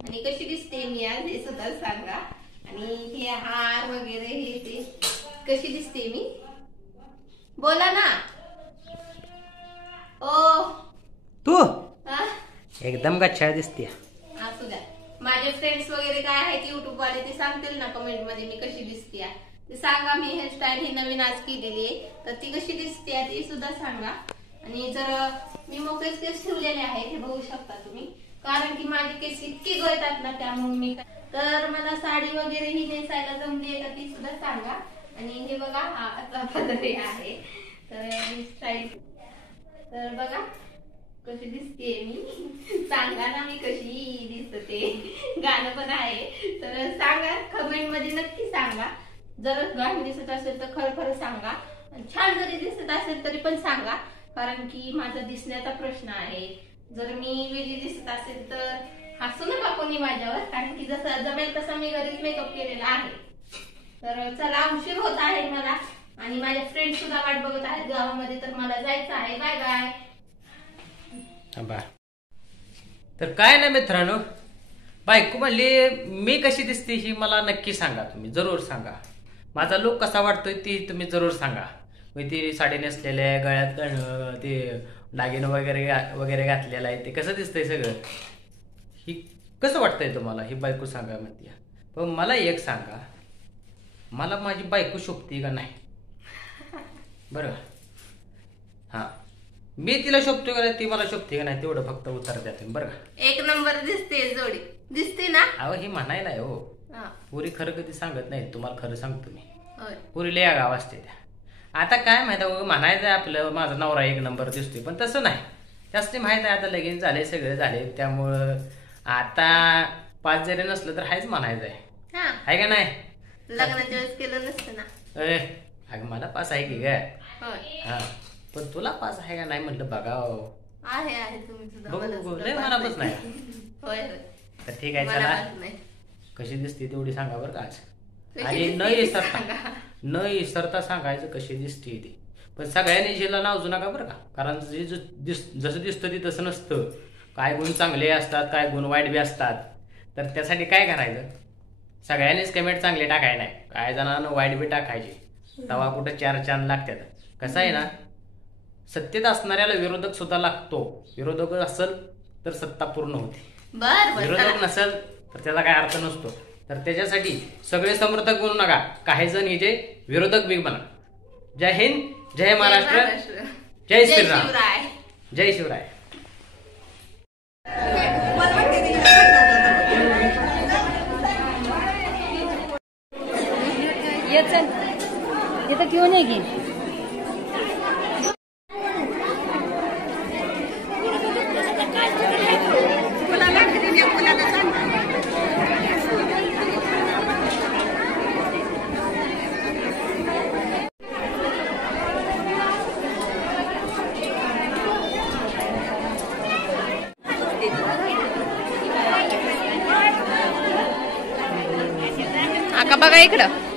आणि कशी दिसते मी आज हे सुद्धा सांगा। आणि हे हार वगैरे हे ते कशी दिसते मी बोला ना। ओ तू एकदम गच्चा दिसते। असू द्या, माझे फ्रेंड्स वगैरे काय आहेत युट्यूब वाले ते सांगतील ना कमेंट मध्ये मी कशी दिसते ते सांगा। मी हेअरस्टाईल ही नवीन आज केलेली आहे तर ती कशी दिसते ती सुद्धा सांगा। आणि जर मी मोकळेच केस ठेवलेले आहेत हे बघू शकता तुम्ही, कारण की माझे केस इतके गळतात ना त्यामुळे मी तर मला साडी वगैरे ही नेसायला जमली आहे का ती सुद्धा सांगा। आणि हे बघा हा असा पदरी आहे तर ही स्टाईल तर बघा कशी दिसते मी सांगा ना मी कशी दिसते। गाणं पण आहे तर सांगा कमेंट मध्ये नक्की सांगा। जर गाणं दिसत असेल तर खरं खरं सांगा, छान जरी दिसत असेल तरी पण सांगा, कारण की माझा दिसण्याचा प्रश्न आहे। जर मी वेगळी दिसत असेल तर हसू नका कोणी माझ्यावर, कारण की जसं जमेल तसं मी घरीच मेकअप केलेला आहे। तर चला उशीर होत आहे मला आणि माझ्या फ्रेंड सुद्धा वाट बघत आहेत गावामध्ये तर मला जायचं आहे। Bye bye. तर काय नाही मित्रांनो, बायको म्हणली मी कशी दिसते ही मला नक्की सांगा, तुम्ही जरूर सांगा। माझा लुक कसा वाटतोय ती तुम्ही जरूर सांगा। मी ती साडी नेसलेल्या गळ्यात ते दागिनं वगैरे वगैरे घातलेलं आहे ते कसं दिसतंय सगळं, ही कसं वाटतंय तुम्हाला ही बायको सांगा म्हणते। पण मला एक सांगा, मला माझी बायको शोभते का नाही बरं? हा, मी तिला शोभतो का नाही ती मला शोभते का नाही तेवढं फक्त उत्तर द्या तुम्ही बरं का। एक नंबर दिसते जोडी दिसते ना। अहो ही म्हणायला आहे हो, पुरी खरं कधी सांगत नाही, तुम्हाला खरं सांगतो मी। होय पुरी लय गाव असते त्या। आता काय माहिती म्हणायचं आपलं माझा नवरा एक नंबर दिसतोय, पण तसं नाही, जास्त माहित आहे आता लगीन झाले सगळे झाले त्यामुळं आता 5 जरी नसलं तर हायच म्हणायचं आहे का नाही। लग्नाच्या वेळेस केलं नसतं ना। अगं मला 5 आहे की काय, हा पण तुला 5 आहे का नाही म्हटलं बघाव आहे तुम्ही सुद्धा बघू लय मनापास नाही। होय तर ठीक आहे चला, कशी दिसते तेवढी सांगा बरं का आज। आणि न विसरता सांगायचं कशी दिसते ती, पण सगळ्यांनी जिला नावजू नका बरं का, कारण जसं दिसतं ती तसं नसतं। काय गुण चांगले असतात काय गुण वाईट बी असतात, तर त्यासाठी काय करायचं सगळ्यांनीच कमेंट चांगले टाकाय नाही, काय जणांना वाईट बी टाकायचे, तेव्हा कुठं 4 चांद लागतात। कसं आहे ना, सत्तेत असणाऱ्याला विरोधक सुद्धा लागतो, विरोधक असेल तर सत्ता पूर्ण होते, विरोधक नसेल तर त्याचा काय अर्थ नसतो। तर त्याच्यासाठी सगळे समर्थक बनू नका, काही जण इथे विरोधक बी बना। जय हिंद, जय महाराष्ट्र, जय श्रीराम, जय शिवराय। ये क्यों नहीं की आका बघा इकडं।